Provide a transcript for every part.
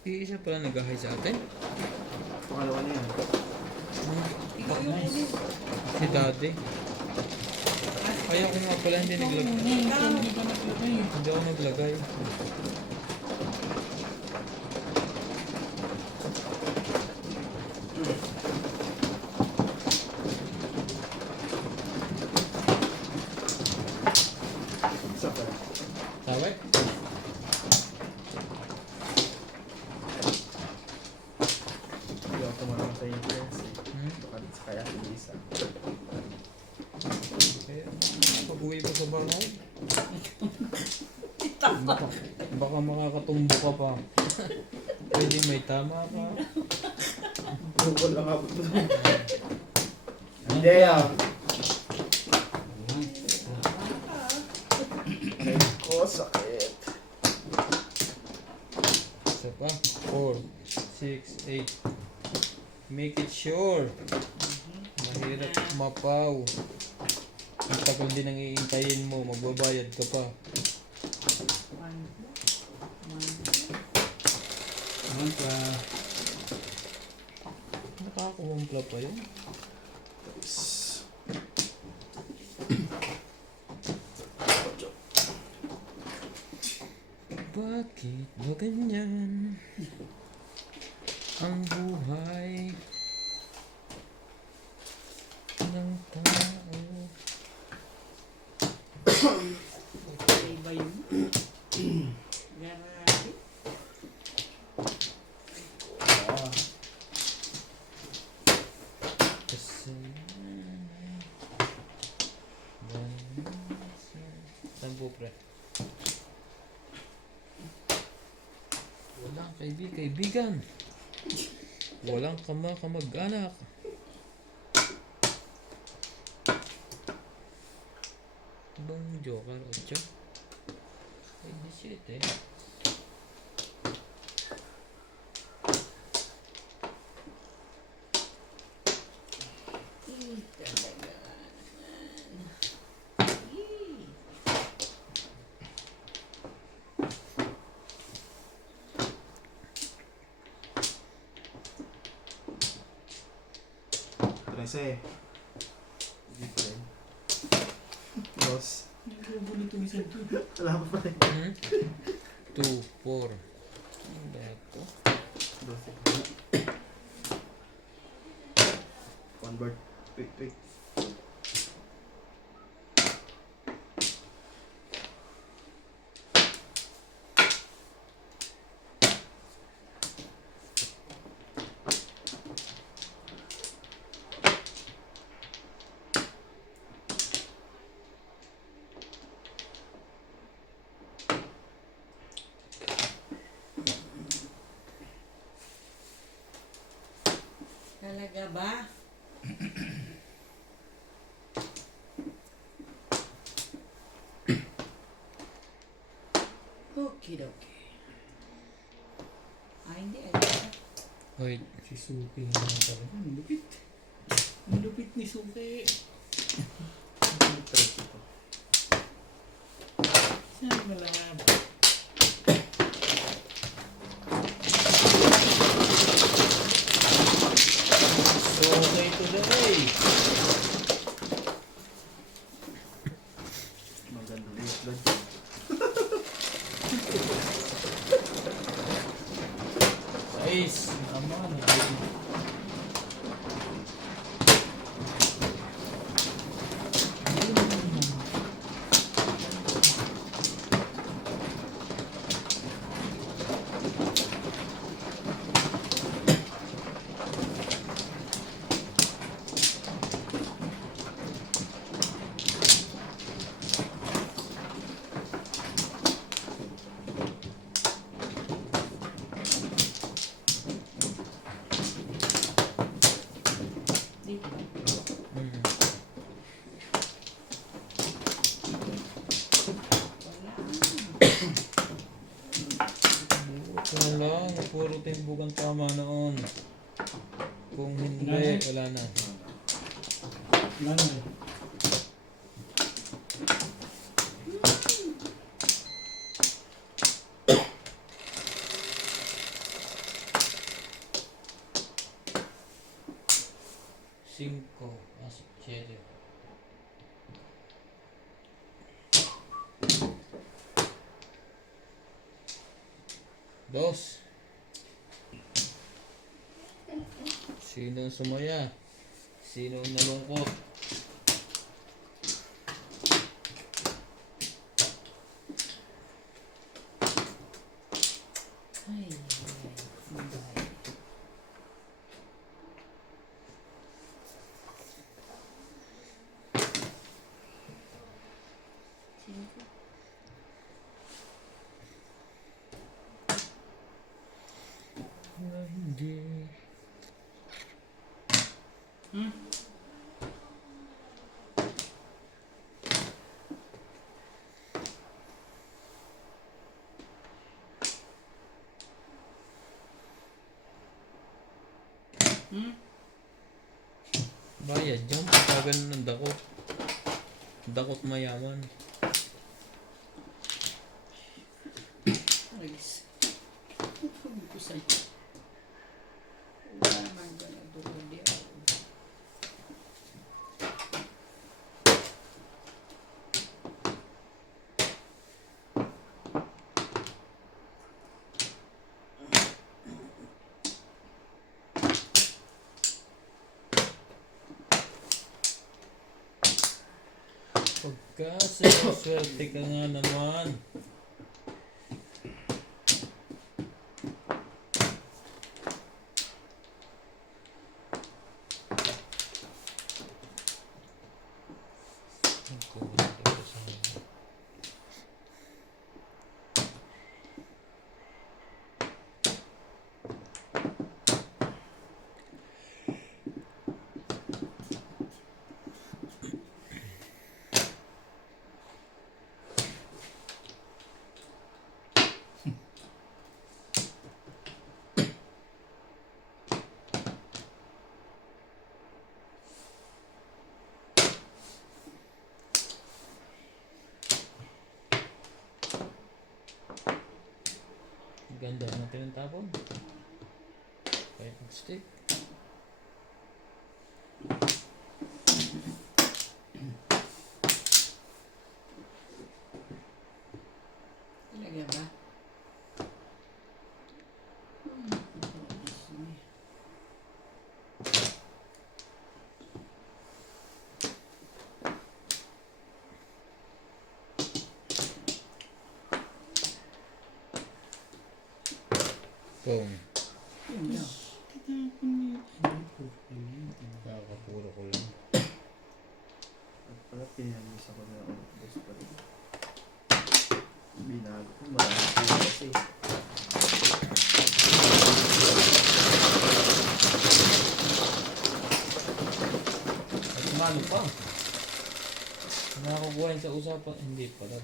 Isa pala nag-hi sa atin. Pangalawa na yan. Ikaw yung uli. Si daddy. Kaya ko nga pala hindi naglagay. Hindi ako naglagay. Isa pa. Tawag? Hindi ako tumarang sa influence eh. Hmm? Baka kaya hindi isa. Kaya pag-uwi ko sa bahay. Baka makakatumbo ka pa. Pwedeng may tama ka. Google lang ako. Hindi ah. Ay ko, sakit. Isa pa. 4, 6, 8. Make it sure. Mahirap mapaw. Ang tagal din ang iintayin mo. Magbabayad ka pa. Kumpla. Nakakakumpla pa yun. Bakit ba ganyan ang buhay ng tao? Iba yun. Grabe. Kasi saan po pre? Walang kaibigan. Walang kamag-anak. Ibang Joker 8? Ay, di shit eh. Trece. Hindi pa rin. Dos. Wala pa pa rin. 2, 4. Ano ba ito? Dos. Convert. Pick. Talaga ba? Okidoki. Hindi. Wait. Si Suki naman talaga. Ang lupit. Ang lupit ni Suki. Trece pa. Saan malab? So, okay today. Maganda yung blood. Nice. Tama na. Dito. Mm. Wala. Wala, puro timbukan tama noon. Kung hindi, wala na. Wala na eh. 5, 7. Dos. Sino ang sumaya? Sino ang nalungkot? Ay, ay. Cinco. Hindi. Hmm? Hmm? Bayad yan. Pagka ganun ng dakot. Dakot mayaman. Alis. Sabi ko sa'yo. Wala naman gana doon di ako. Pagka swerte ka nga naman. Ganda ng pinantapon. Kahit mag-stick. Talaga ba? Kung Yun lang. Tinapon niya. Ano po? kakapuro ko lang. At pala pinamiss ako na ako. Boss pa rin. Binago ko. Marami po kasi. At malo pa. Nakakukuha sa usapan. Hindi pala.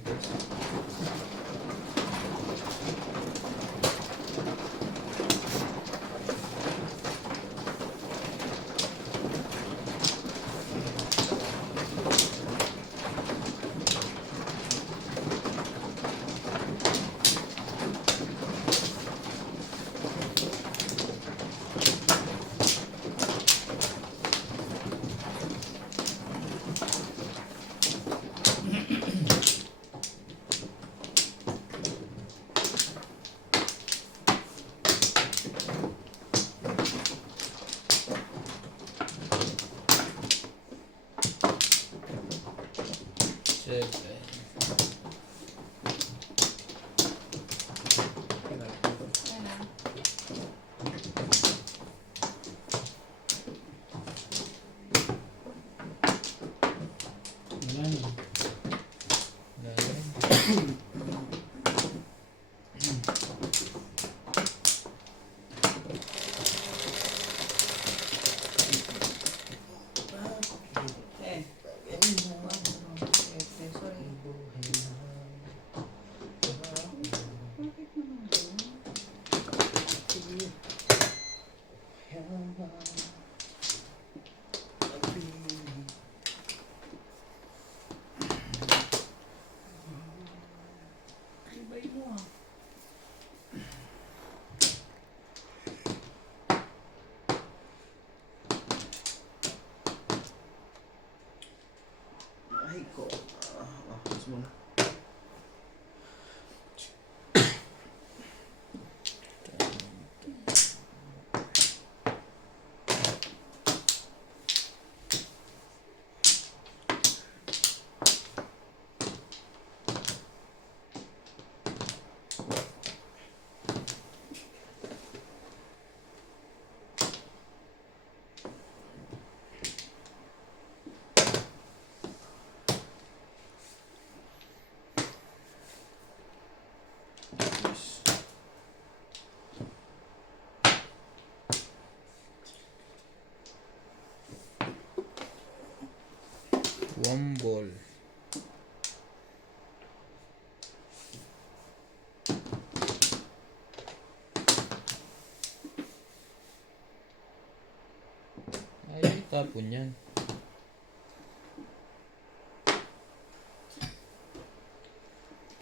Tatapon yan.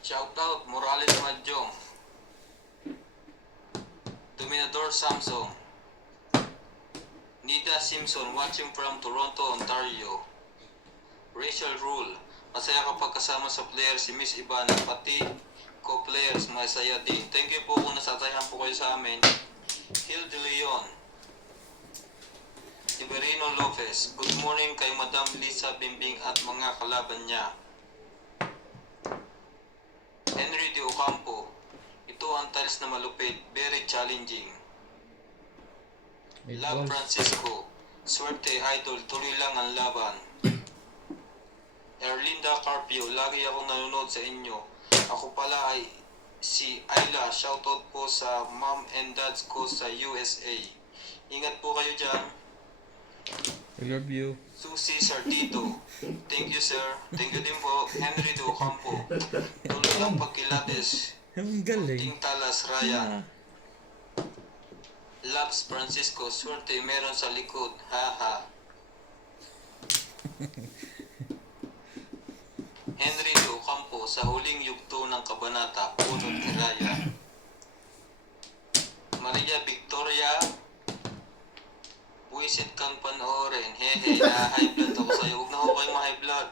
Shout out Morales Madjong, Dominador Samsung, Nida Simpson watching from Toronto, Ontario. Rachel Rule, masaya kapag kasama sa player si Miss Ivana, pati co-players masaya din. Thank you po kung nasatayan po kayo sa amin. Hill de Leon, Iberino Lopez, good morning kay Madam Lisa Bimbing at mga kalaban niya. Henry de Ocampo, ito ang tiles na malupit, very challenging. Eight Love balls. Francisco, swerte idol, tuloy lang ang laban. Erlinda Carpio, lagi akong nanonood sa inyo. Ako pala ay si Ayla, shoutout po sa mom and dads ko sa USA. Ingat po kayo dyan. I love you. Susie Sardito, thank you sir. Thank you din po. Henry de Ocampo, tuloy lang pagkilates. Ang galing. Ting Talas Ryan. Labs Francisco, swerte meron sa likod. Haha. Henry de Ocampo, sa huling yugto ng kabanata, punot ni Raya. Maria Victoria, buwisit kang panoorin. Hehe, na-high blood ako sa'yo. Huwag na ako kayo ma-high blood.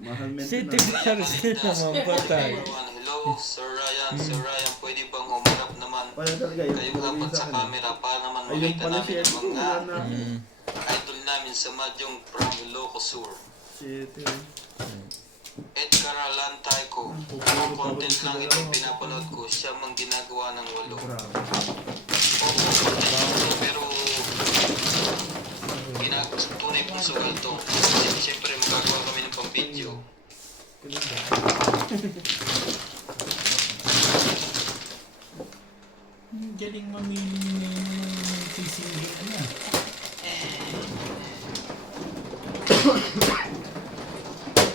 Mahal Si maintenance. Tignar naman patay. Hello, Sir Ryan. Sir Ryan, pwede bang humarap naman Wala talaga yun. kayong apat sa camera para naman Ayun makita pala si namin Ed. ang mga Wala na. idol namin sa Madyong from Ilocos Sur. Shit Edgar Alantayco, ang content lang itong pinapanood ko, siya mang ginagawa ng walo. Grabe. Oo, content ito, pero tunay pong sugal ito. Kasi siyempre magagawa kami ng pang-video. Galing mamili ng sisingin ano.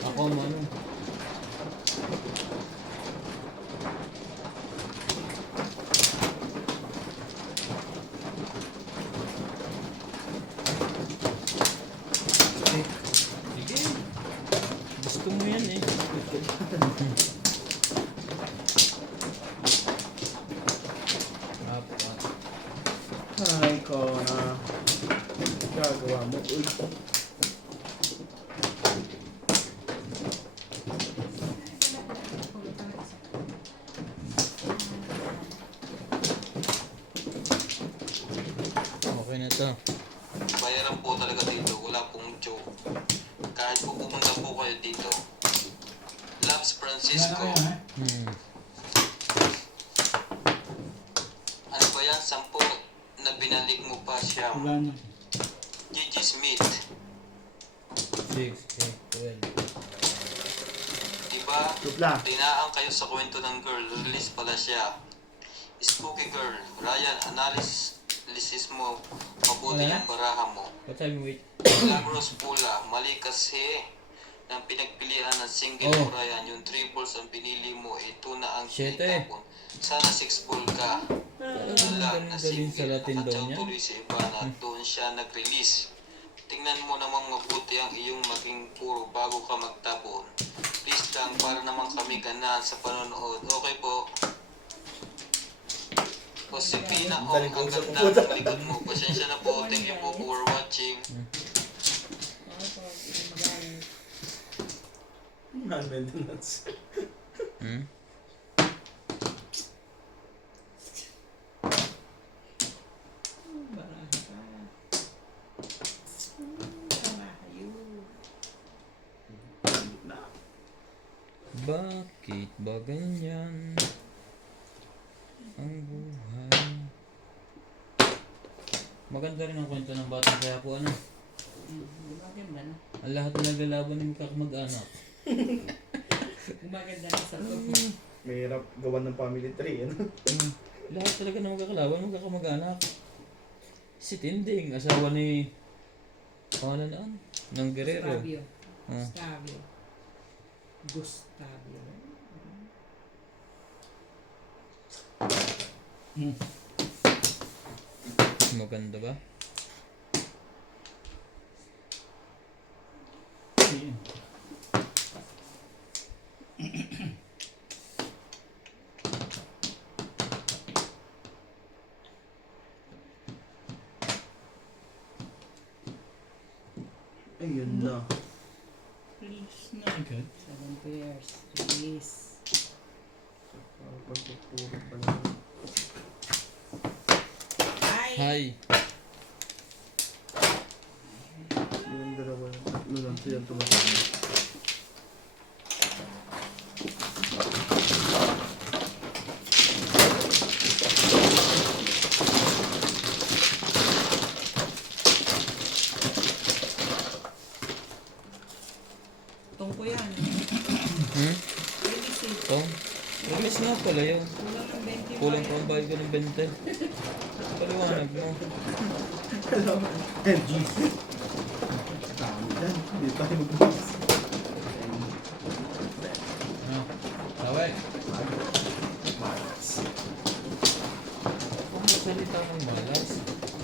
Ako mano. Sige. Gusto mo yan eh. Apat. Ay, ko na. Gagawa mo. Uy. Okay na to. Bayaran po talaga dito, wala pong joke. Kahit po pumunta po kayo dito. Labs Francisco, ano ba yan? 10 na binalik mo pa siya. Wala na. Gigi Smith, 6, 8, 12. diba? Tupla. Dinaan kayo sa kwento ng girl, release pala siya. Spooky girl, Ryan, analysis mo, mabuti Wala na? yung baraha mo. What time wait? Milagros Pula, mali kasi ng pinagpilian ng single Oh. mo Ryan, yung 3 balls ang pinili mo, ito na ang Shit, tinitapon. Sana 6 ball ka. Yun lang na Galing sa single, Latin daw nakatsaw niya. tuloy sa iba na doon siya nag-release. Tingnan mo namang mabuti ang iyong maging puro bago ka magtapon. Please lang, para naman kami ganahan sa panonood. Okay po. Josefina, ang ganda ng likod mo. Pasensya na po. Thank you po for watching. Mahal maintenance. Hmm? Baraha pa. Baraha yun. Na. Bakit ba ganyan ang buhay? Maganda rin ang kwento ng batang kaya po ano. Gumaganda na. Ang lahat na naglalaban ng magkakamag-anak. Gumaganda na sa loob. Mahirap gawan ng family tree. Ano? Lahat talaga ng magkakalaban, magkakamag-anak. Si Tinding, asawa ni... Ano na noon? Ng Guerrero. Gustavio. Ah. Gustavio. Gustavio. Maganda ba? yan. Ayun na. Release na agad. 7 pairs. Release. Pagpupuro pa lang. Ay! Hi. Yung dalawa, tatlo lang siya tumatama. Tong ko yan. Hmm? Release eh. Ito? Release nga pala yun. Kulang ng 20. Kulang pa ang bayad ko ng 20. Paliwanag mo. Hello. MG. Dami yan. Hindi tayo mag-boss. Tawag. Kung magsalita ng malas,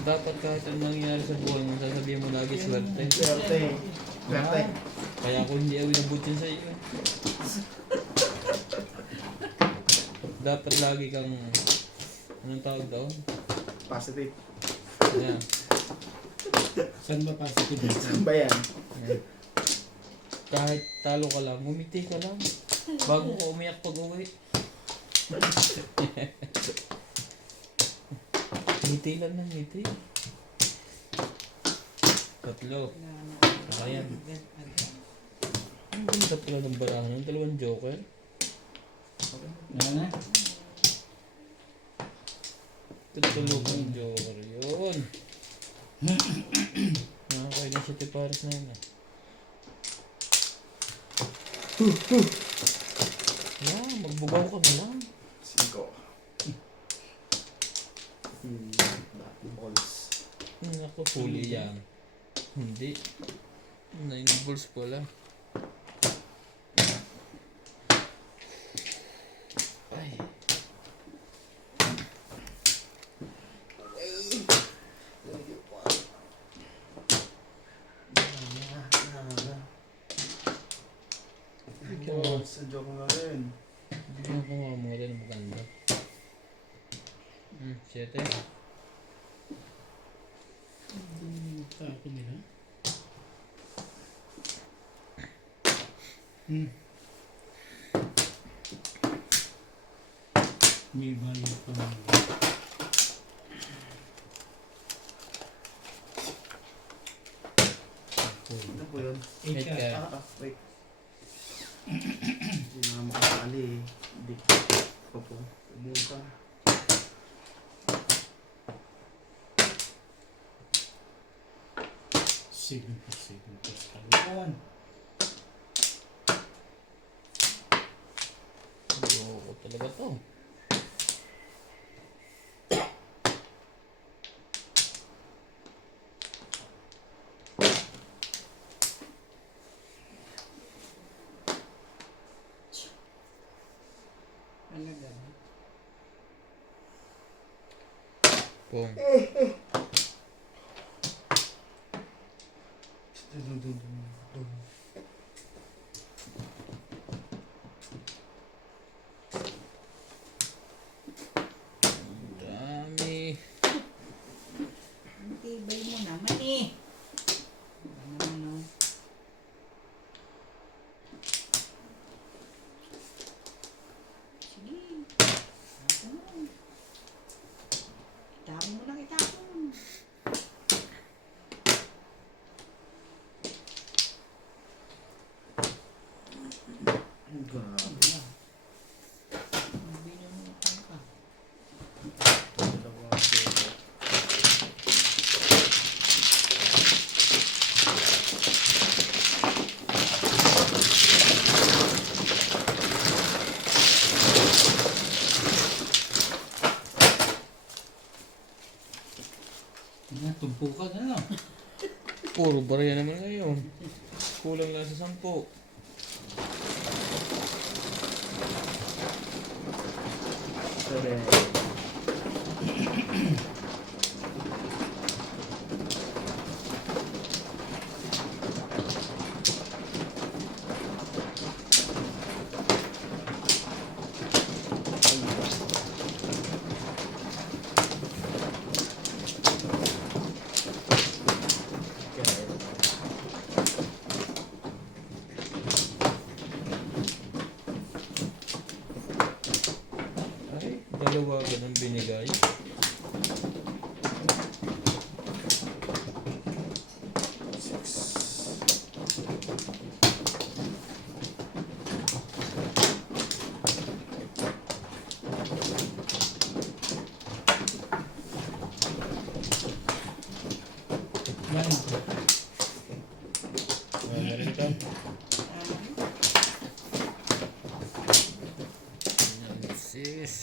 dapat kahit anong nangyayari sa buhay mo, sasabihin mo lagi swerte. Swerte. Swerte. Kaya ako hindi awin ng butsin sa iyo. Dapat lagi kang, anong tawag doon? Positive. Yan. Saan ba positive yan? Saan ba yan? Yan. Kahit talo ka lang, ngumiti ka lang. Bago ka umiyak pag uwi. Ngiti lang ng ngiti. Tatlo. Ayan. Ang ganda pala ng barahan. Ang dalawang joker. Ano na? Tutulungan ng joker. Yun. Nakakain na siya tiparas na yun. Yan, magbugaw ka na lang. 5. Balls. Naku, huli yan. Hindi. 9 balls pala. Ay. Oh, sa joke nga rin. Bigyan ko nga mga rin maganda. 7. Hindi ako nila. May bayad pa naman. Ano po yun? 8 ka. Wait. Hindi na makakali eh. Hindi ko po. Umuka. Sige pa. Kaluan. Ayoko talaga to. Talaga. Pong. Dami. Ang tibay mo naman eh. Ano? Sige. Ano mo? Itapon mo lang, itapon. Grabe. Hindi na mo ka. Dalawa joke. Tumpukan na lang. Puro barya naman ngayon. Kulang lang sa 10. Correct. Dalawa, ganun binigay. Yan. Meron ka? Yan, sis.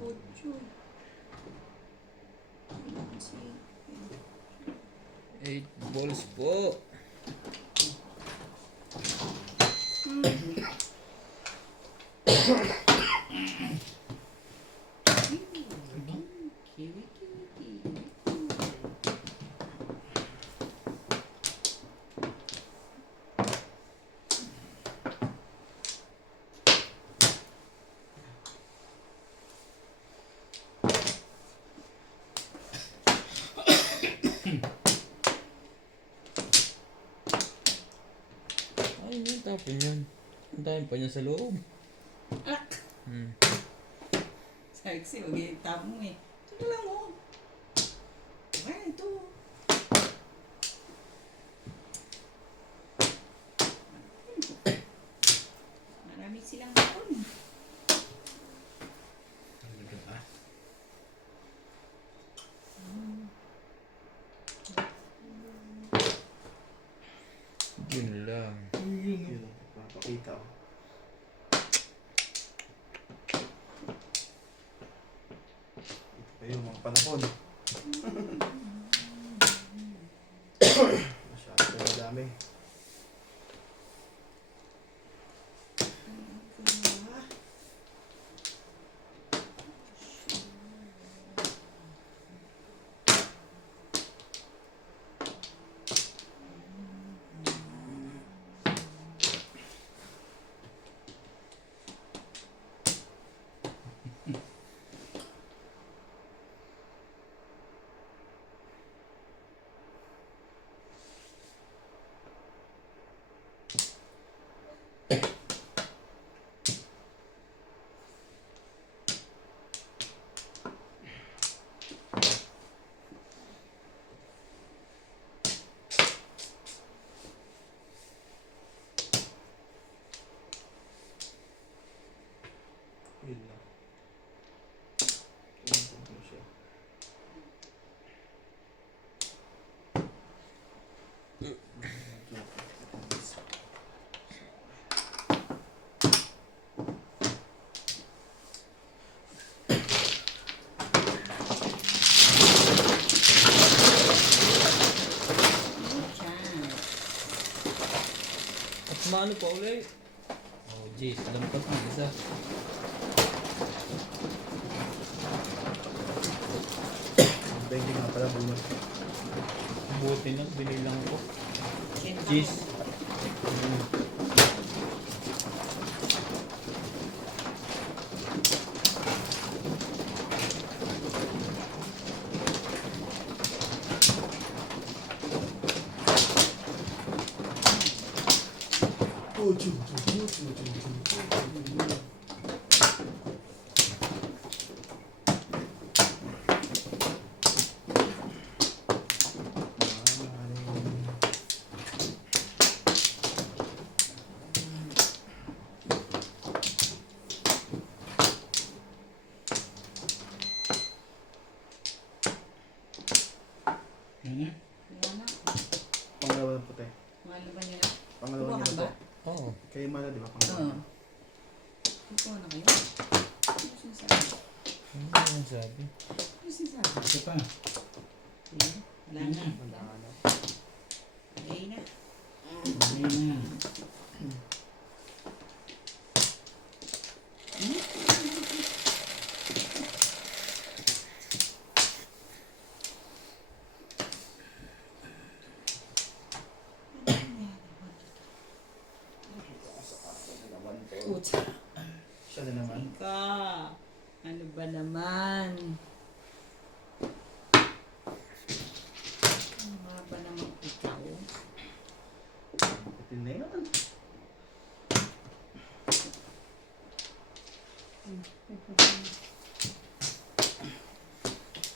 Ocho. 8 balls po. Kiwi, kiwi. Ay, hindi tapon yan. Ang dami pa niya sa loob. Alak! Hmm. Sexy, huwag yung tap mo eh. Ito lang mo. Ayan, ito. Marami silang hapon. Talaga ba? Yun lang. Yun. Yun, papakita ko. Ito pa yung mga panahon. Masyado na madami. Yun lang. Yun po siya. At maano pa ulit? Oh, jeez. Lampas ng isa. Bending nga pala bunot. Buti na. Binilang ko. Kenta Jeez. mo. Yun na. Wala na. Pangalawa ng puti. Mga laban nila. Pangalawa Kuha niya ka na ba? to. Oo. Kayo mala, di ba? Oo. Pangalawa. Ikaw na kayo. Ano sinasabi? Ano yung sabi? Ano sinasabi? Ito pa. Ayan. Wala Yun na. na. Wala na. Ayun na. Yun na. naman. Ang haba naman ikaw. Putin na yan.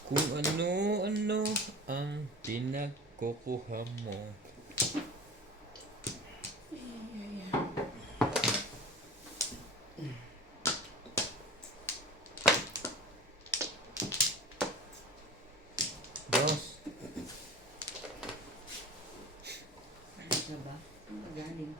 Kung ano-ano ang pinagkukuha mo. Boss, Ano ka ba? Ano galing?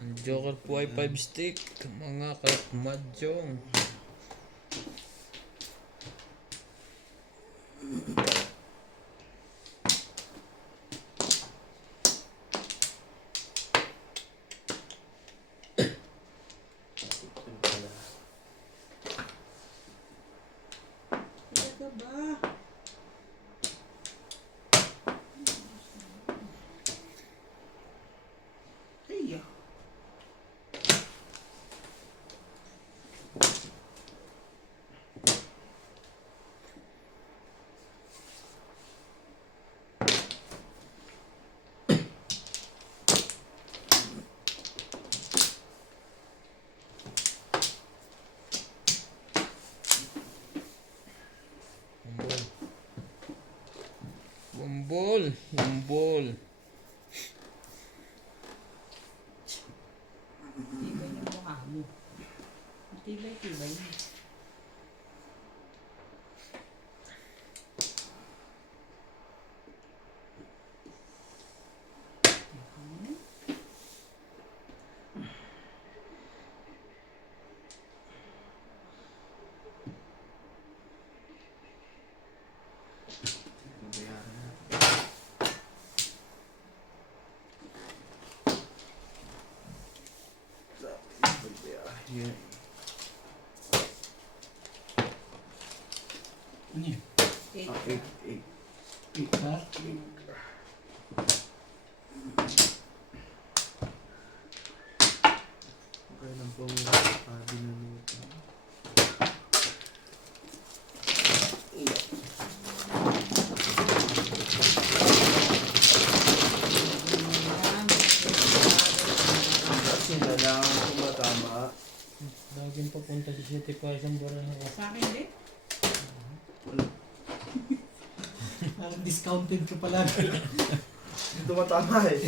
ang Joker po ay 5 stick, mga katmadyong. Putin pala. Ano ka ba? Ay, Bumbol. Bumbol. tibay yung mukha mo. Tibay-tibay mo. Bayaran na. Yan. Ano yun? Eight. 8. Pizza? Okay lang po. Binanutan. Kasi na lang kung matama. Laging papunta sa City Park ang barang ako. Sa akin din? Parang discounted ka palagi. Dito matama eh.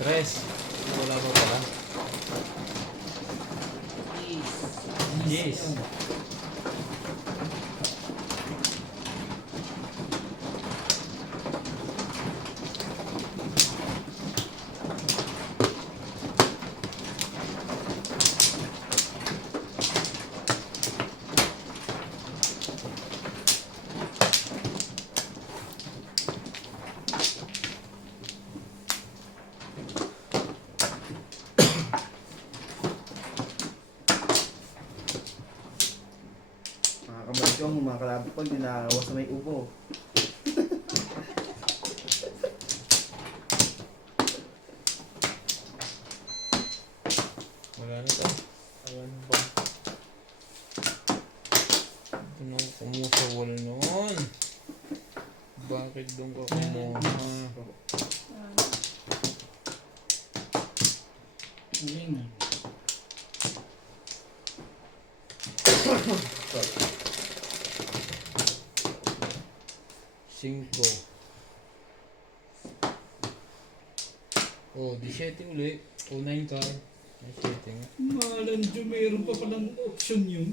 Tres. Wala pa pala. Yes. Yes. Mga kamadyong, mga kalabot ko, hindi nakakawa sa may upo. Wala na to. Ayan ba? Ito na ako kumusawal noon. Bakit doon ka kumuha? Galing na. Cinco. Oh, 17 uli. O 9 ka. Ay, 7 nga. Malan dyan, mayroon pa palang option yun.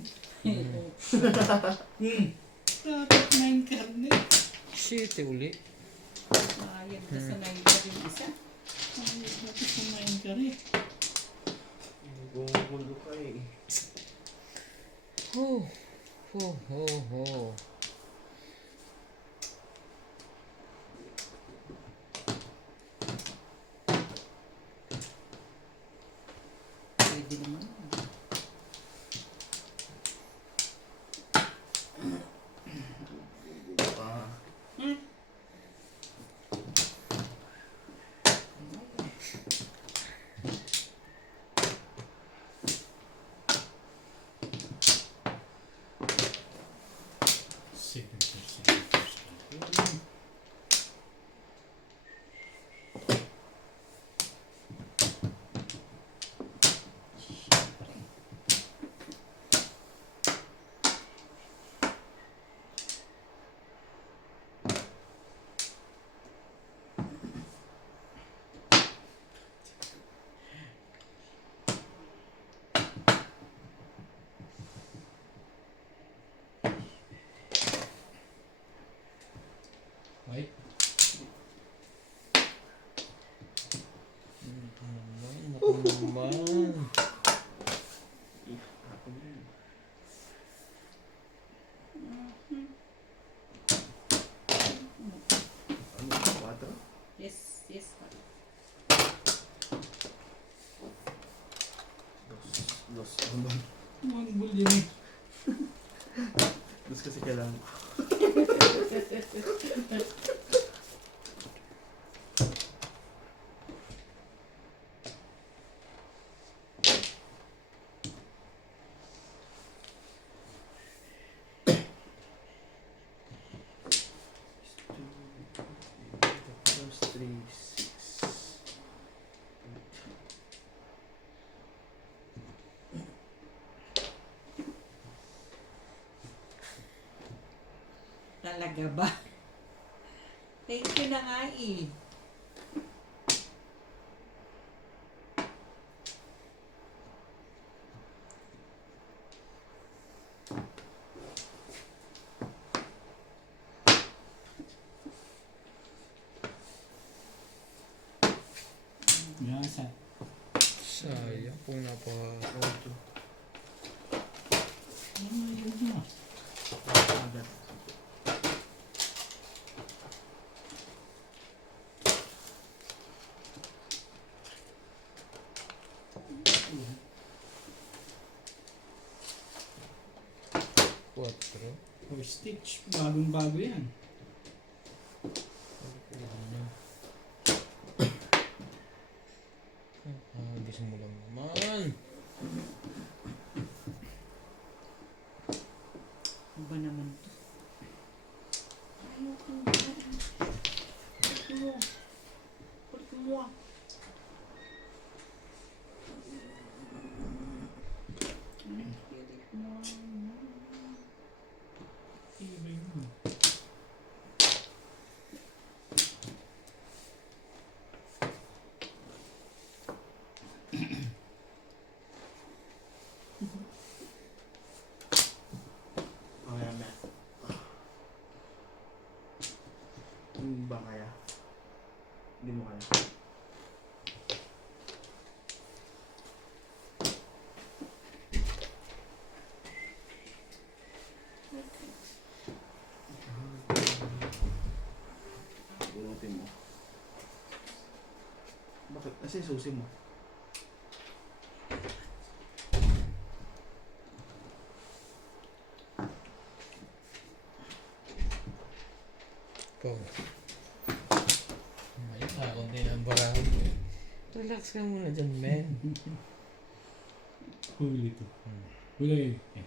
Dapat 9 karne. 7 uli. Sayang ka sa 9 ka rin isa. Dapat sa 9 karne. Gumugulo ka eh. Ho. Ho, ho, ho. Pwede naman. Ah. Ay, Naku naman. Ako yun. Ano? 4? Yes, yes. Dos. Ano? one ball yan eh. Dos kasi kailangan ko. Plus 3, 6. Talaga ba? Thank you na nga eh. Yan, sa. Sayang kung Round Ano yun na? 2. Agad. Quatro. Oh, Stitch. Bagong-bago yan. Habis mo lang naman. Ano ba naman to? Ayoko na. Ayoko mo. Ayoko mo. Iba yun. Mamaya. Hindi ba kaya? Hindi mo kaya. Bunutin mo. Bakit? Kasi susi mo. Ikaw. May akong din ang barahon. Relax ka muna dyan, men. Huli to. Huli. Eh.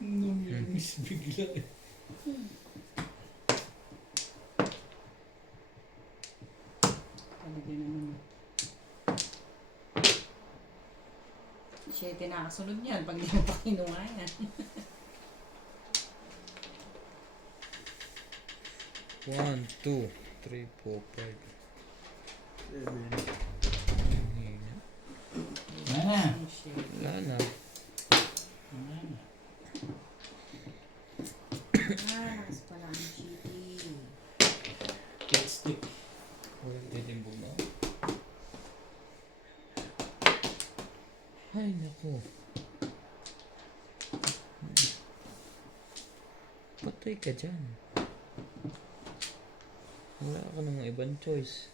Namimiss bigla eh. Talaga naman. 7 nakasunod yan pag di mo pa kinuha yan. 1, 2, 3, 4, 5. 7. Wala na. Ang shit. Wala na. Wala na. Lakas pala ang shitty. Cat stick. Walang titimbo na. Ay, naku. Patay ka dyan. Wala ka ng ibang choice.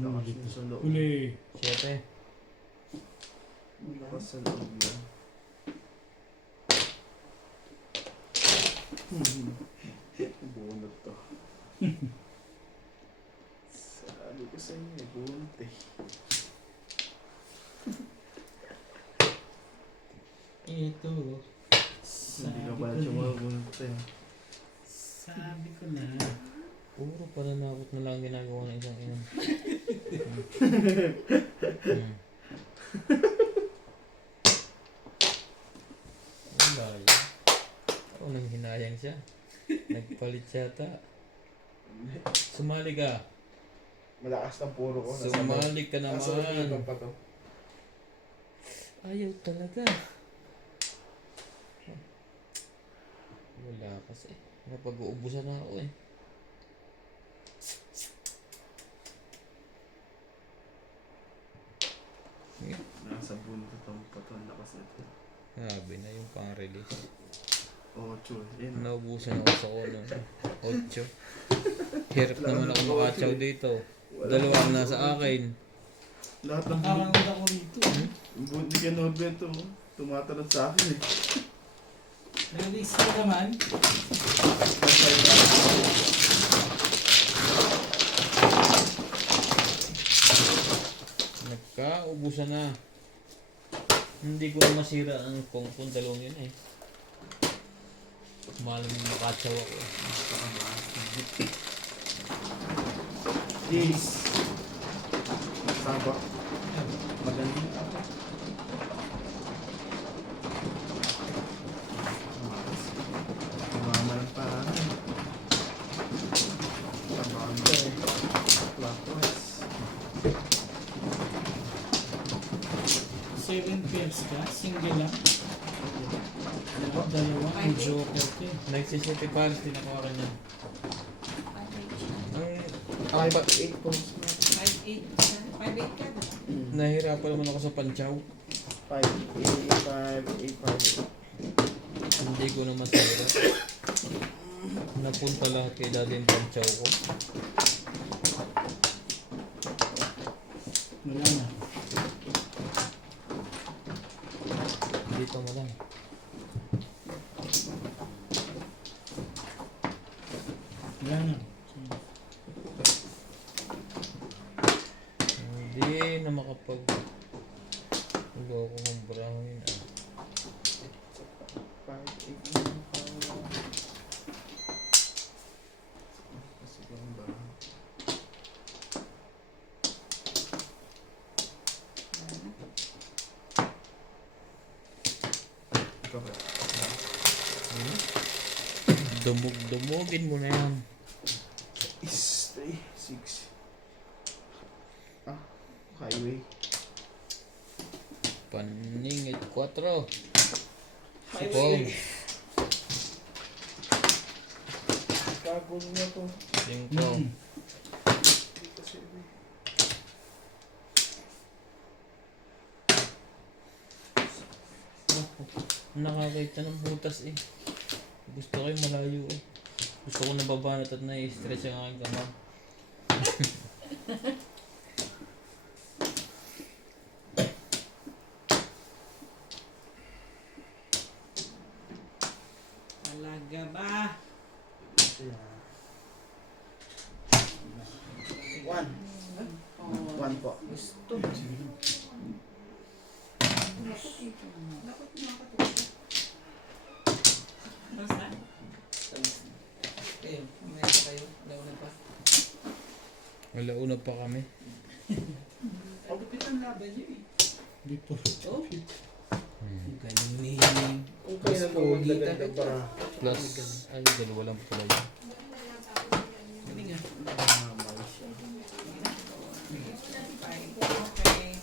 Lakas mo sa loob. Huli. 7. Lakas sa loob yan. Bunot to. Sabi ko sa inyo eh, bunot eh. Ito. Hindi ka pala siya mabunot eh. Sabi ko na. Puro pananakot na lang ginagawa ng isang ina. Wala yun. Ako nang hinayang siya. Nagpalit siya ata. Sumali ka. Malakas ng puro ko. Sumali ka Nasa loob naman. pa to. Ayaw talaga. Wala kasi. Napag-uubusan na ako eh. Nasa bunot itong paton na kasi ito. Grabe na yung pang-release. 8. Yan. Naubusan ako sa kono. 8. Hirap naman ako makatsaw dito. 2 ang nasa akin. Lahat ng bunot. Nakakangod ako rito. Yung bunot ni Ken Norberto, tumatalon sa akin eh. Release ko naman. Nagkaubusan na. Hindi ko na masira ang kung dalawang yun eh. Malam yung makatsaw ako eh. Yes. Saba. Magaling ako. Mama ng parang. Tabahan ko eh. Clockwise. 7 pairs ka, single lang. Dalawa, ang joker ka. Nagsisiti pares din ako akin yan. 5-8 Ang 8 points na. 5-8 ka ba? nahirapan naman ako sa pantsaw. 5, 8, 5, 8, 5. Hindi ko na masira. Napunta lahat kay daddy yung pantsaw ko. Wala na. Dito mo lang. Wala na. Hindi na makapag loko kong brahmin ah. 5, 8, 9, 5. Kasi kung ba? Ikaw ba? Dumugin mo na yan. Is 3, 6. Ah, highway. Paningit 4. Highway. Kabog niya to. 5. Hindi kasi Nakakita ng butas eh. Gusto ko yung malayo eh. Gusto ko nababanat at nai-stretch ang aking kamay. Talaga ba? One. Oh, One po. gusto. Basta? Okay, meron kayo. Nauna pa. Wala una pa kami. Pagupit ang laban niyo eh. Dito. Oh, galing ni... Kung kayo nagpapagdagan ka para Plus, ay, dalawa lang pala yun. Galing ah. mamal siya. Okay.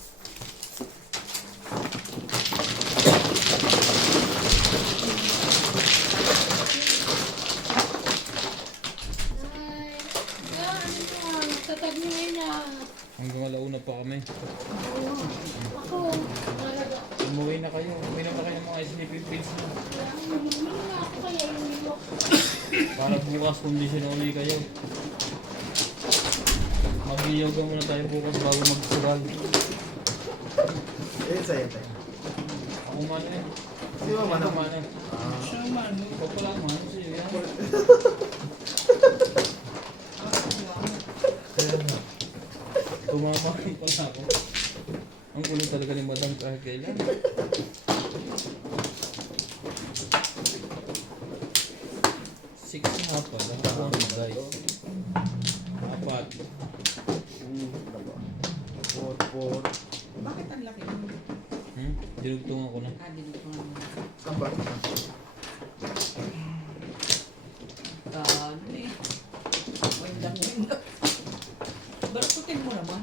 Tatag niyo yun na. Hanggang alauna pa kami. Ako, talaga. Umuwi na kayo. Umuwi na kayo ng mga sleeping pills na. Hindi na ako kaya yung ko. Para bukas kondisyon uli kayo. Mag-yoga muna tayo bukas bago magsugal. Sa'yo tayo. Ako man eh. Di ba man Ako ako? man eh. Siya man. Ikaw pala man. Sa'yo yan. Kaya na. Tumama rin pala ako. Ang kulo talaga ni Madam kahit kailan. Six na pala. Ako guys. 4. Dalawa. 4, 4. Bakit ang laki mo? Dinugtungan ko na. Dito ko naman. Saan ba? Dali. Wenda. Ba't putin mo naman?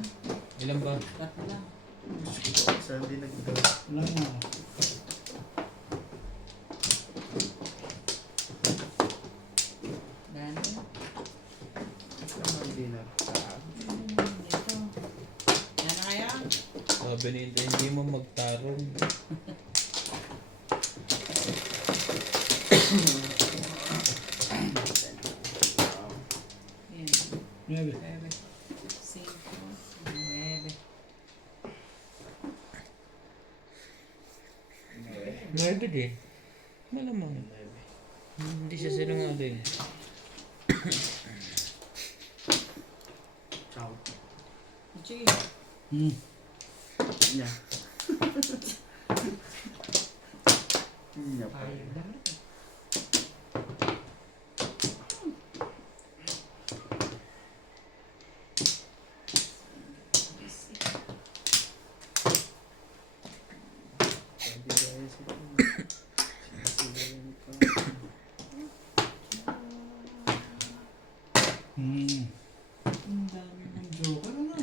Ilan ba? Tatlo lang. Saan din nag Wala na. Dano. Tama, hindi na. Dito. Yan na kaya? Sabi ni Inday, hindi mo magtarong. Yan. 9. 9. 5. 9. 9 din. Malamang. Hindi siya sinungaling. Ciao. Sige. Nya. Nya pa. Ay, dami. Sabi guys, sinisigayan pa. Ang dami ng joker, ano?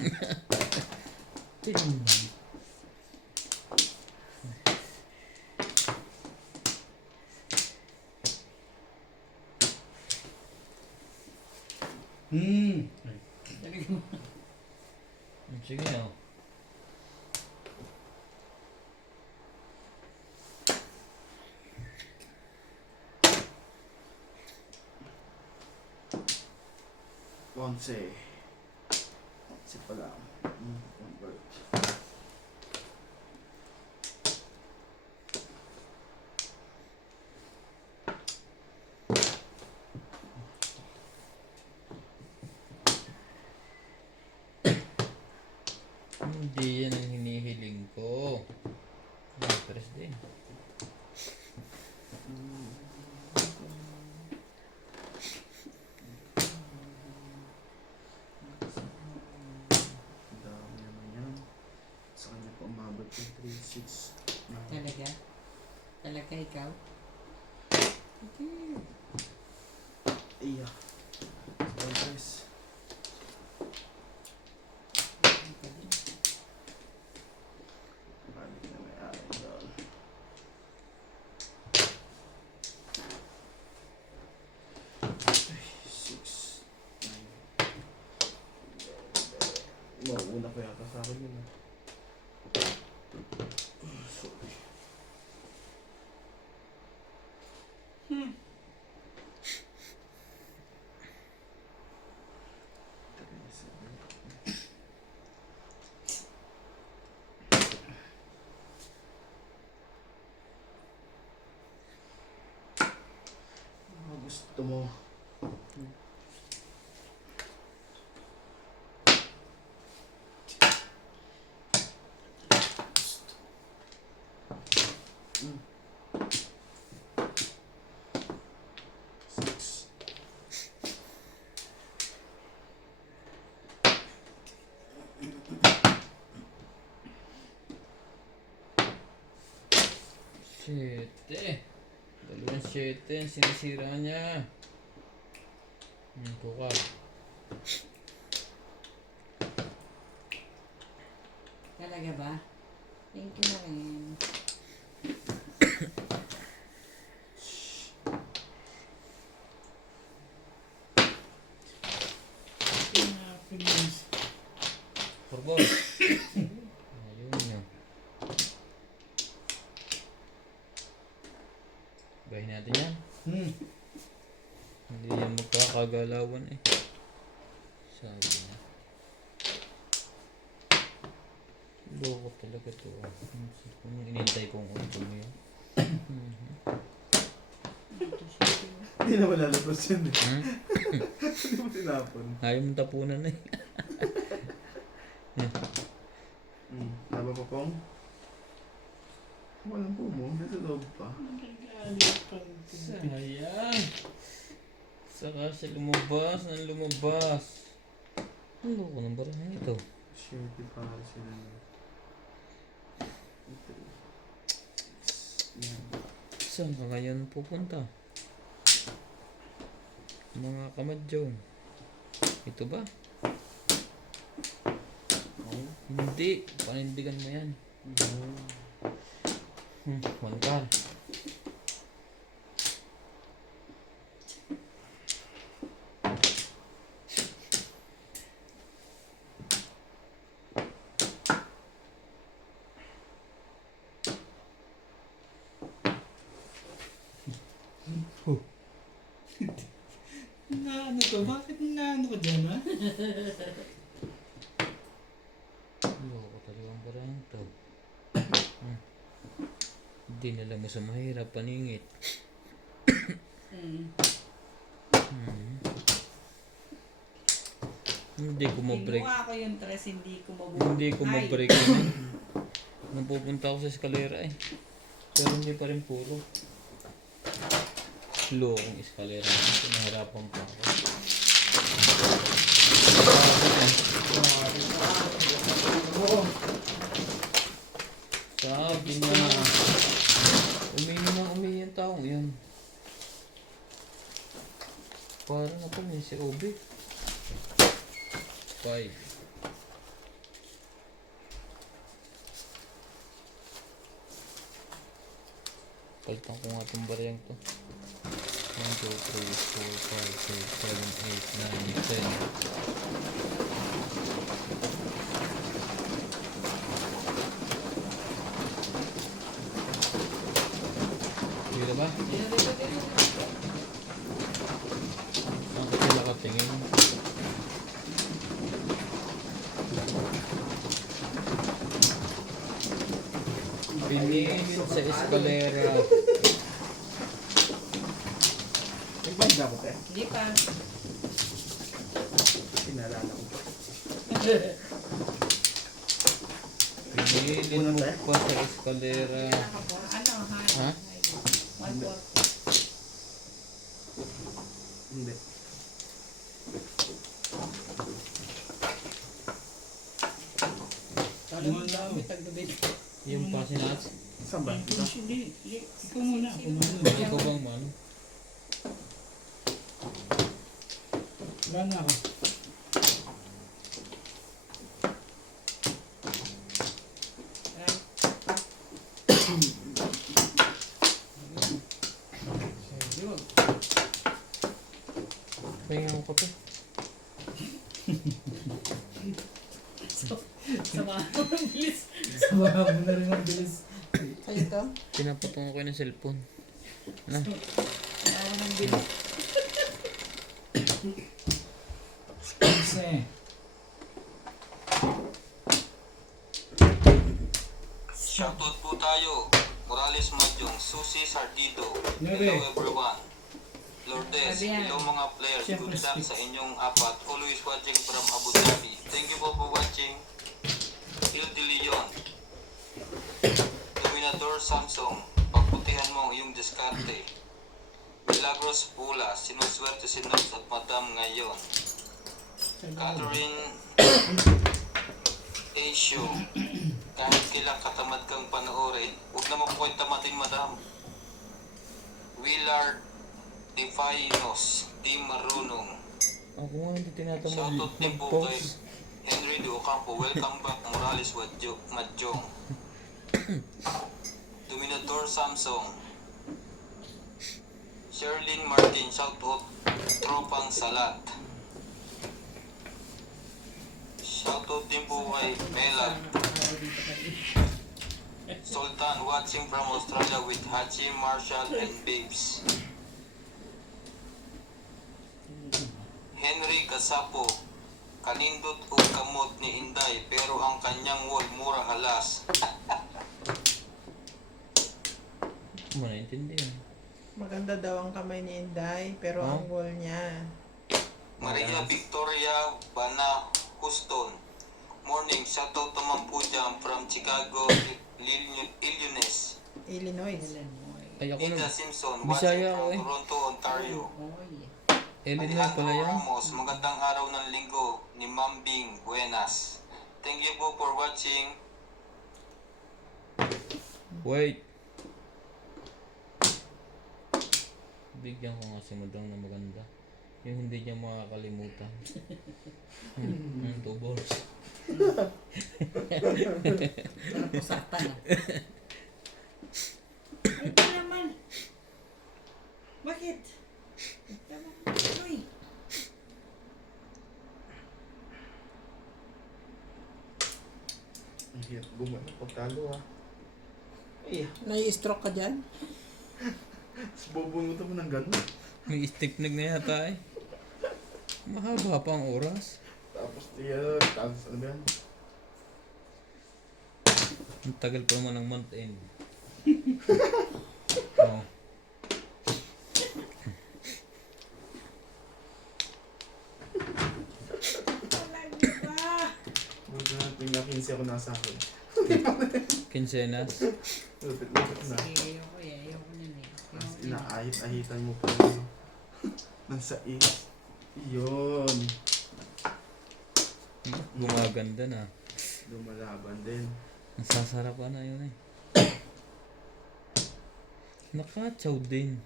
Tinumang. Talaga mo. Sige oh. Once. Once pala. Convert. Hindi yan ang hinihiling ko. Press din. Ang dami naman yan. Sa kanya pa umabot yung 3, 6, 9. Talaga? Talaga ikaw? Okay. Iya. Guys. Balik na may idol. Ay, 6, 9. Mauuna ko yata sa akin yun. Sorry. Gusto mo. Six. Siyete. Dalawang siyete ang sinisira niya. Ito ka. Talaga ba? Thank you na rin. Forbol. Ayun nyo. Bahin natin yan. Hindi yan magkakagalawan eh. Sabi na. Loko talaga to. Kung inintay kong ulit mo yun. Hindi naman lalabas yun eh. Hmm? Hindi mo tinapon. Ayaw mong tapunan eh. Tama pa pong? Walang po mo. Nasa loob pa. Sayang. Saka siya lumabas ng lumabas. Ang loko ng barahan ito. Siyempre para sila na. Yan. Saan ka ngayon pupunta? Mga kamadyo. Ito ba? Oh. Hindi. Panindigan mo yan. No. ito, bakit na ano ka dyan, ha? Loko talagang barang to. Hindi nila mo sa mahirap paningit. Hindi ko ma-break. Kinuha ko yung tres, hindi ko mabuhay. Hindi ko ma-break yun eh. Nung pupunta ako sa eskalera eh. Pero hindi pa rin puro. Lokong eskalera na. Pinahirapan pa ako. Sabi na. Umihi ang taong yan. Parang ako may si Obi. 5. Palitan ko nga itong bariyang to. 1, 2, 3, 4, 5, 6, 7, 8, 9, 10. Dito ba? Bakit sila katingin? Pinilin sa eskalera. Nag-banda ko, te. Hindi pa. Pinalala ko. Pinilin mo pa sa eskalera. Ano, Ha? 1-4. Hindi. Alam mo dami, tagdabit. Yung pasinat. Saan ba? Ito? Hindi, ikaw muna, ako muna. Ikaw bang man? Wala na ako. Pahinga ko to. Sama ko ng bilis. Samahan mo na rin ang bilis. Sa'yo to? Pinapatungo ko yung cellphone. Na. Sama ng bilis. Kasi, Shoutout po tayo. Morales Madyong, Susi Sardido. Nueve. Hello everyone. Lourdes, Sabi yan. hello mga players. Siyempre, Good luck speak. sa inyong apat. Always watching from Abu Dhabi. Thank you po for watching. Phil De Leon. Dominador Samsung. Pagputihan mo ang iyong diskarte. Milagros Pula. Sinuswerte si Nurse at Madam ngayon. Catherine Asio. Kahit kailang katamad kang panoorin, huwag naman po kayo tamatin, madam. Willard Definos, di marunong. Ako nga hindi tinatamad Shoutout din po kay mag-post. Henry De Ocampo. Welcome back, Morales Madyong. Dominador Samsung. Sherlyn Martin, shoutout Tropang Salat. Shoutout din po kay Melag Sultan, watching from Australia with Hachi, Marshall, and Babes. Henry Gasapo, kanindot o kamot ni Inday, pero ang kanyang wall mura halas. Hindi mo naintindihan. Maganda daw ang kamay ni Inday, pero Oh. ang wall niya. Maria Victoria Bana Houston. Morning, shoutout naman po dyan from Chicago, Illinois. Illinois. Ay ako Nita nag... Simpson, Bisaya watching ako from eh. Toronto, Ontario. Illinois pala yan. Ramos, magandang araw ng linggo ni Ma'am Bing, buenas. Thank you po for watching. Wait. Bigyan ko nga si Madang na maganda. Yung hindi niya makakalimutan. Two balls. Sakta na. Ito naman. Bakit? Uy. Ang hirap gumano. Pagtalo, ha. Ay, Nai-stroke ka dyan? bubungutan mo ng gano'n. May stick na yata eh. Mahaba pa ang oras. Tapos tapos ano ba yan? Ang tagal pa naman ng month end. Oh. Huwag natin nga 15 ako nasa akin. Quincenas. Lupit-lupit na. Sige, ayoko eh. Ayoko nun eh. Tapos Ayoko eh. inaahit-ahitan mo pa yun. Nang sa is. Yun. Gumaganda na. Lumalaban din. Nasasarapan na yun eh. Nakatsaw din.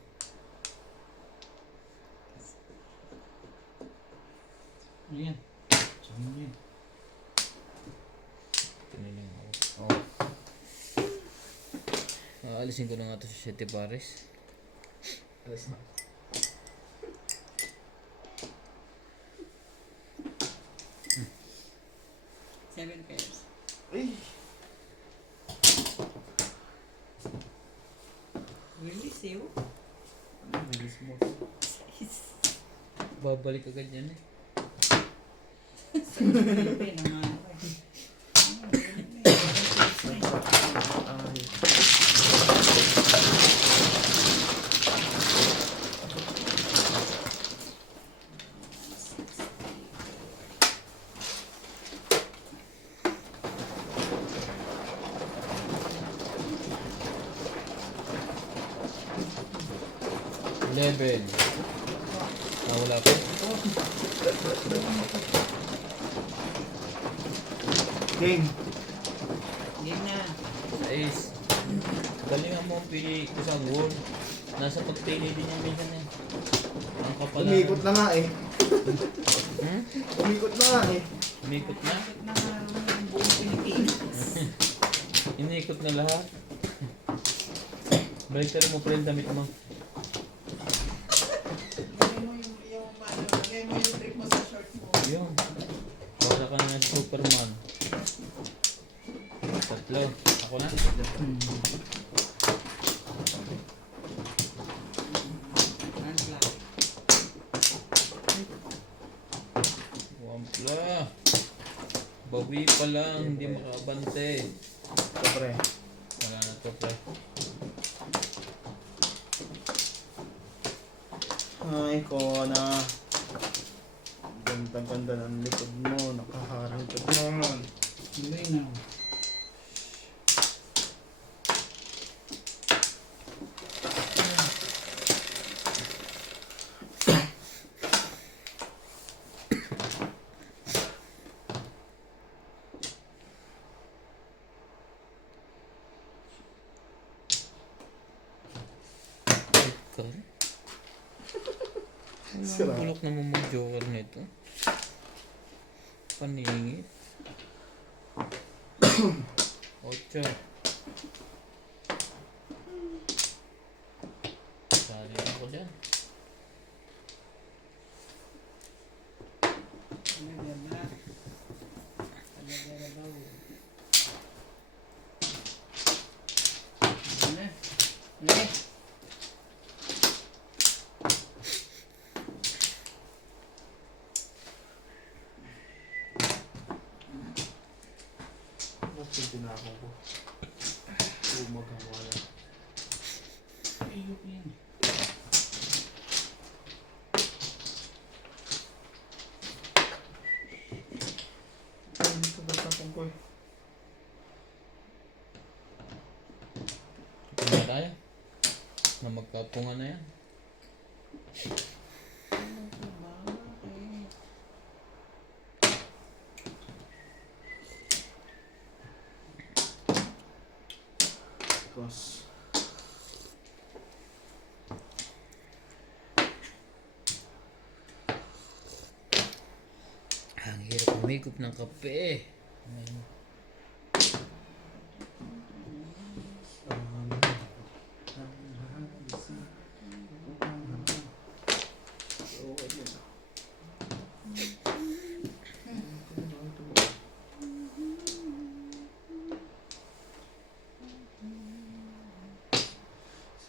Ayan. Sabi niya. Tiniling ako. Oh. Aalisin ko na nga ito sa 7 pares. Alas na. Seven pairs. Ay! Really, Sue? Ano, release mo. Babalik agad yan eh. Philippine, ang ano eh. Ay. Level. Wala pa. King! Game na. Ace. Galingan mo ang pili isang goal. Nasa pagpili din yung minsan eh. Ang kapalaran. Umikot na nga eh. Hmm? Umikot na nga eh. Umikot na. Bakit na nga ang buong Pilipinas? Inikot na lahat. Balik ka rin mo pa rin damit mo. Lagay mo lagay mo yung trip mo sa short mo. Yun. Wala ka na ng Superman. Tatlo. Ako na. Unblock. Wampla. Bawi pa lang. Hindi makabante. Ito pre. Wala na to pre. Ay, Kona. Ganda-ganda ng likod mo. Nakaharang ka naman. Hindi na. Ka. Sira. Bulok naman mo joker nito. Paningit. 8. Sali ako dyan. Talaga ba? Talaga ba? Ano? Ano? Ba't yung tinakong ko? Umagang wala. Ayok yan. Ay, dito ba tapong ko eh? Ito na tayo. Na magkapungan na yan. Cross. Ang hirap umikop ng kape.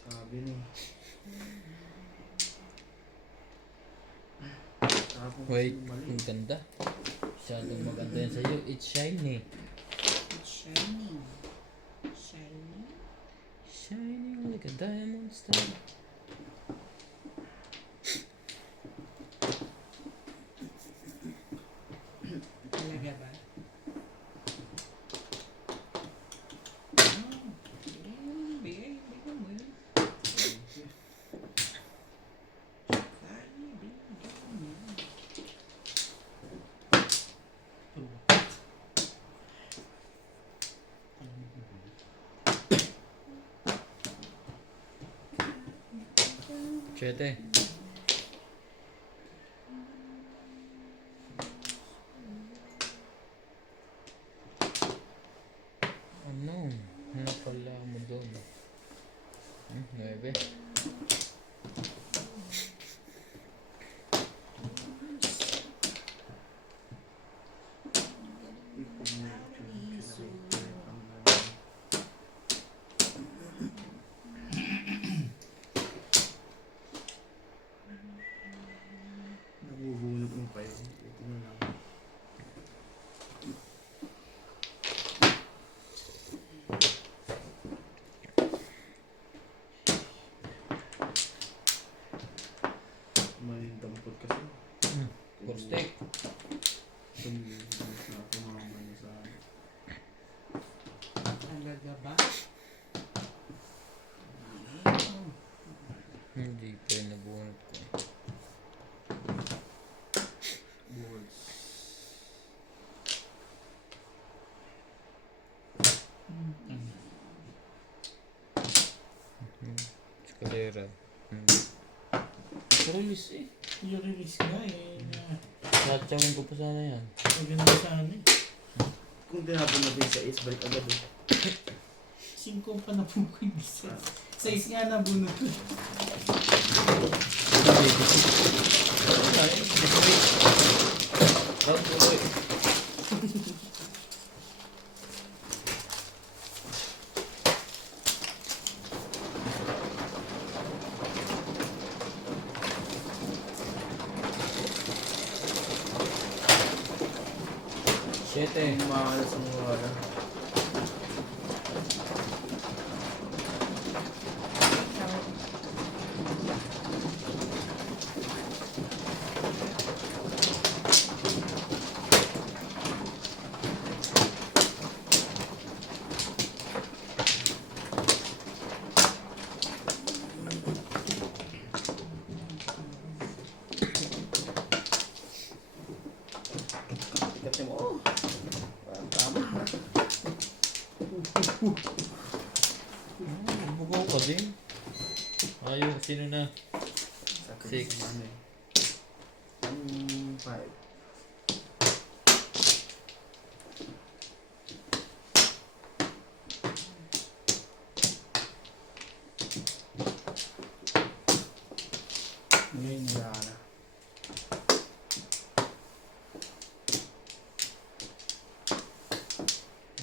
Sabi ni. ako Wait, kasi mali. ang ganda. Masyadong maganda yan sa'yo. It's shiny. It's shining. Shining. Shining like a diamond star. Talaga ba? Oh, bigay mo yun. Ay, bigay mo yun. Chete. Ano? Ano pala mo doon? 9. Nabubunot mo pa yun. Ito na lang. May dampot kasi. For steak. Tumilis na ako mamaya sa Talaga ba? Hindi pa yung nabunot ko. buhos. Escalera. Release eh. Yung release nga eh. Natsawin ko pa sana yan. Maganda sana eh. Kung tinapon natin sa is, balik agad eh. 5 pa na po ko yung isa. 6 nga na bunot ko. Wala eh. Round tuloy. Siyete. Umakas ang wala. Kasi mo, parang tama. Bugaw ka din. Ayaw, sino na? Six. 5. Ngayon Wala na.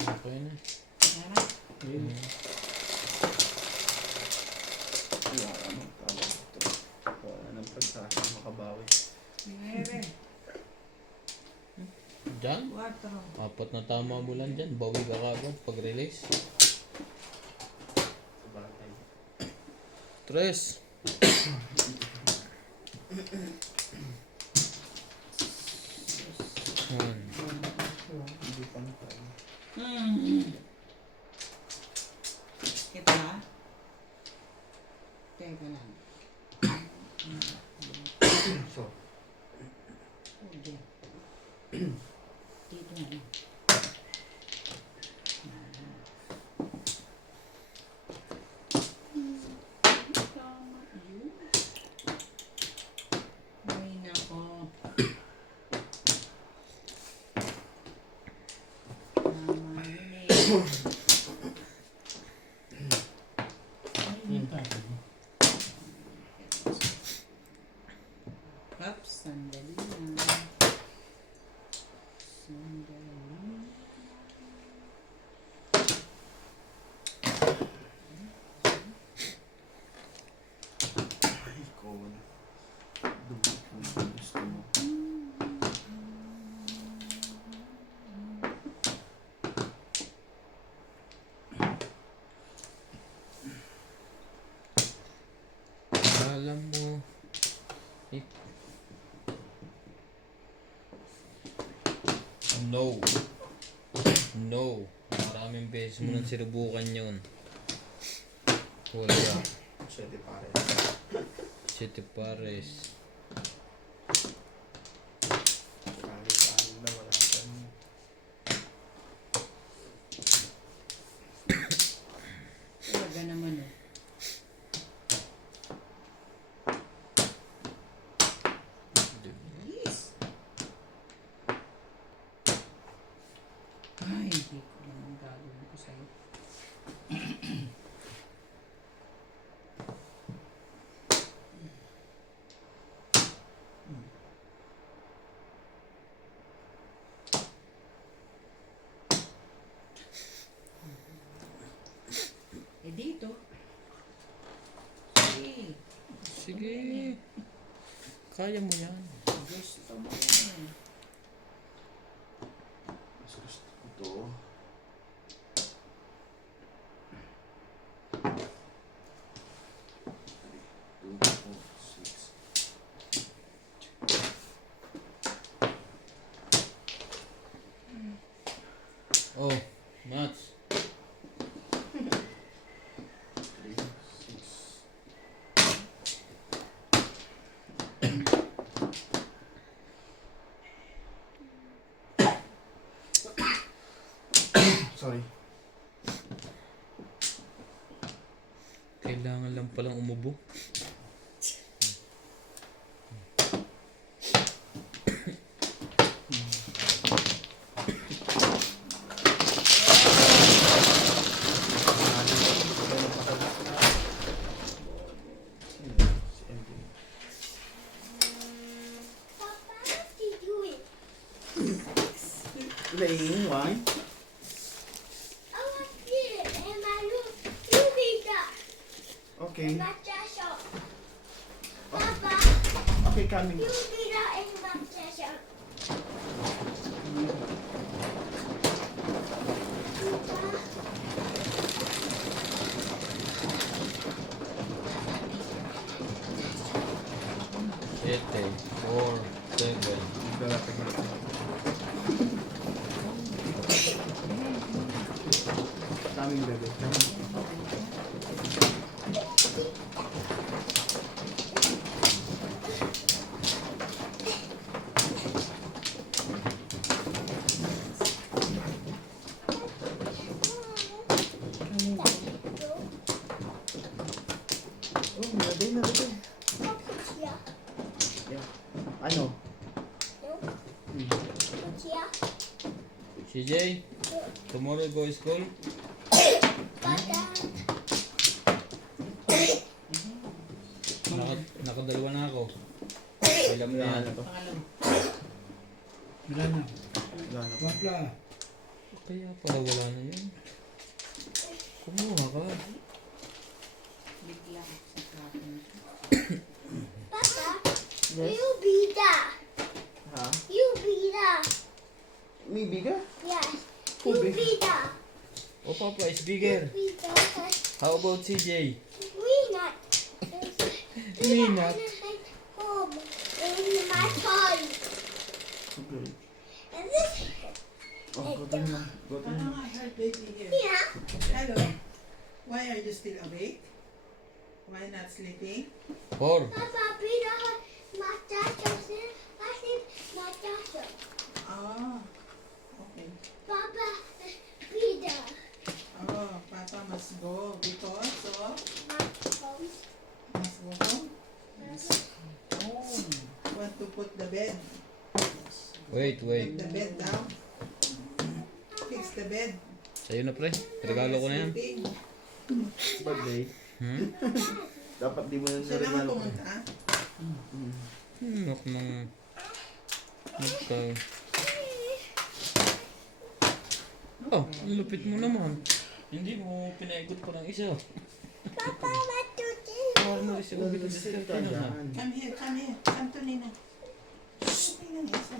Okay na. Tara. ngayon. Wala na. Wala nang pagkasa makabawi. Nueve. Diyan? Cuatro. 4 na tama mo lang dyan. Bawi ka kagad pag-release. Sa batay. 3. Hindi pa na tayo. Kita? Teka lang. So, Okay. Dito na lang. Tama yun. Ay, nako. Tama yun eh. Ayun tayo. Ups, sandali lang. Sandali. ay, ikaw na. Dumit mo yung gusto mo. Alam mo. Eh. No. No. Maraming beses mo nang sinubukan yun. Wala. Siyete pare. City Pares. Kahit na wala ka. Talaga naman oh. Yes. Ay, hindi ko naman gagawin ko sa'yo. Eh dito. Sige. Sige. Kaya mo yan. Gusto mo yan. Mas gusto ko to. Two, four, six. Oh, Mats. 3, 6. Sorry. Kailangan lang palang umubo. Si MJ. Papa, what you doing? Playing, why? I want it in my room. You be that Okay. in my shop. Papa, Okay, coming. you be that in my shop. Siyete, 4, 7. Coming, bebe. Coming. Oh, nalagay, nalagay. Yeah. Yeah. Ano? No. Hmm. What's here? CJ, tomorrow go school? Papa. Nakadalawa na ako. Alam mo Wala yan. na to. Pangalan. Wala na. Wala na. Wapla. Kaya pala wala na yun. Kumuha ka. Bigla ako sa kapon. Papa, Yes? you be that. Ha? You be that. May biga? Yes. Who You be- be that. Oh, Papa is bigger. Be that. How about CJ? We not. We not. Home in my toy. Okay. And this Oh, gotin na. Gotin Parang na. I heard baby here. here. Hello. Why are you still awake? Why not sleeping? 4. Papa, be the matcha. I think matcha. Ah. Okay. Papa, be the Oh, Papa must go because of matcha. must go home. Oh, want to put the bed. Wait. Put the bed down. Fix the bed. Sa'yo na pre. Regalo ko na yan. Sleeping. Birthday. Hmm? Dapat di mo na Siya naman regalo. pumunta. Nok ng... Okay. Oh, ang lupit mo naman. Hindi mo pinaikot pa ng isa. Papa, what to do? Kawal mo rin si Ubi to Sit discarte ka na. dyan. Come here, come here. Come to Nina. Sige na, isa.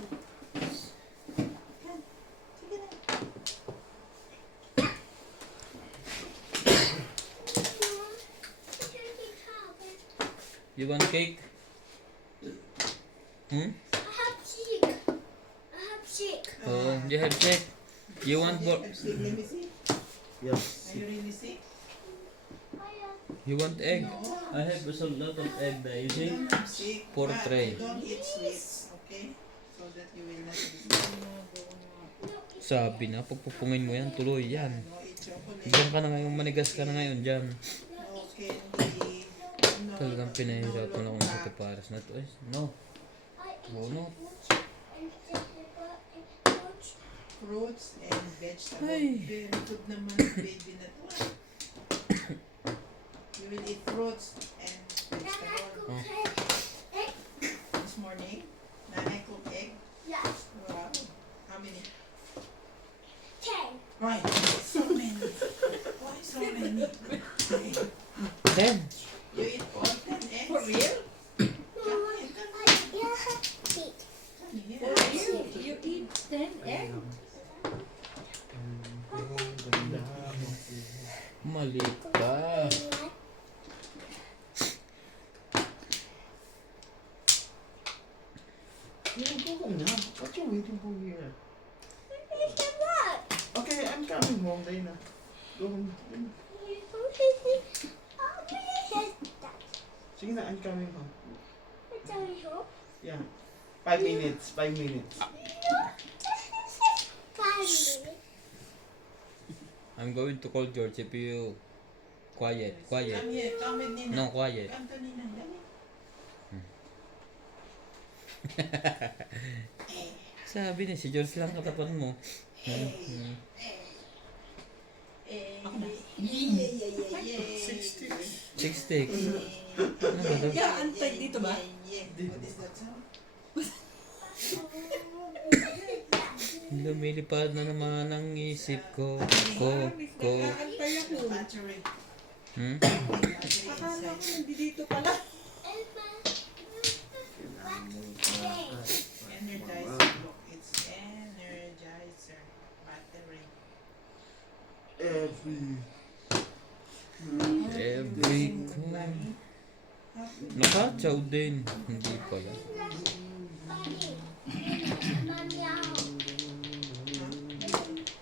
Come. Sige na. You want cake? Hmm? I have sick. I have sick. Oh, you have cake. You want I'm sick. Let me see. Yes. Are you really sick? You want egg? I have a lot of egg there. You see? I'm sick. Four But tray. Don't eat sweets, okay? So that you will not be sick. Sabi na, pagpupungin mo yan, tuloy yan. No, eat chocolate. Diyan ka na ngayon, manigas ka na ngayon dyan. No candy. No, Talagang pinahirapan ako sa tiparas na to eh. No. Oh, no. Fruits and vegetables. Ay. Very good naman ang baby na to. ah. You will eat fruits and vegetables. This morning, nanay cooked egg. Yes. Wow. How many? 10. Why? So many. Why so many? Then, You eat all 10 eggs? For real? Come here. For real? You eat 10 eggs? mali ka. Yeah, go home now. What you waiting for here? It's a what? Okay, I'm coming home, Dana. Go home. Sige na, I'm coming home. Yeah. 5 minutes. 5 minutes. I'm going to call George if you quiet. Come here. Come with Nina. No, quiet. Come to Nina. Dali. Sabi na, si George lang katapat mo. Hmm. Six sticks. Ano ba ito? Yeah, antay dito ba? What is that sound? Lumilipad na naman ang isip ko. Antay ako. Battery. Hmm? Battery Akala ko inside. hindi dito pala. Energizer. Look, it's energizer. Battery. Every time. Nakachaw din. Hindi pala.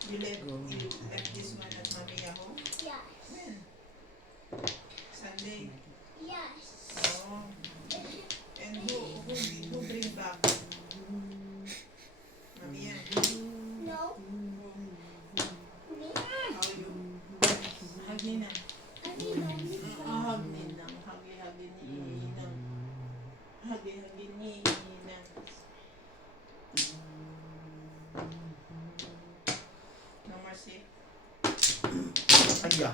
You left this one at Mami Yahoo? When? Sunday. Oh. And who bring back? Mami Yahoo. How you? Hug Nina. Hug Nina. Hug Nina. Hug Nina. No more sick. Ay, yeah.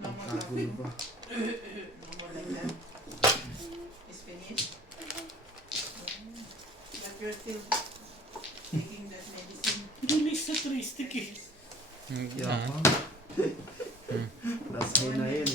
No more coffee. No more like that. It's finished. But you're still taking that medicine. Bilis sa 3 stick eh. Hmm. Yeah. Ah. Last day na yun.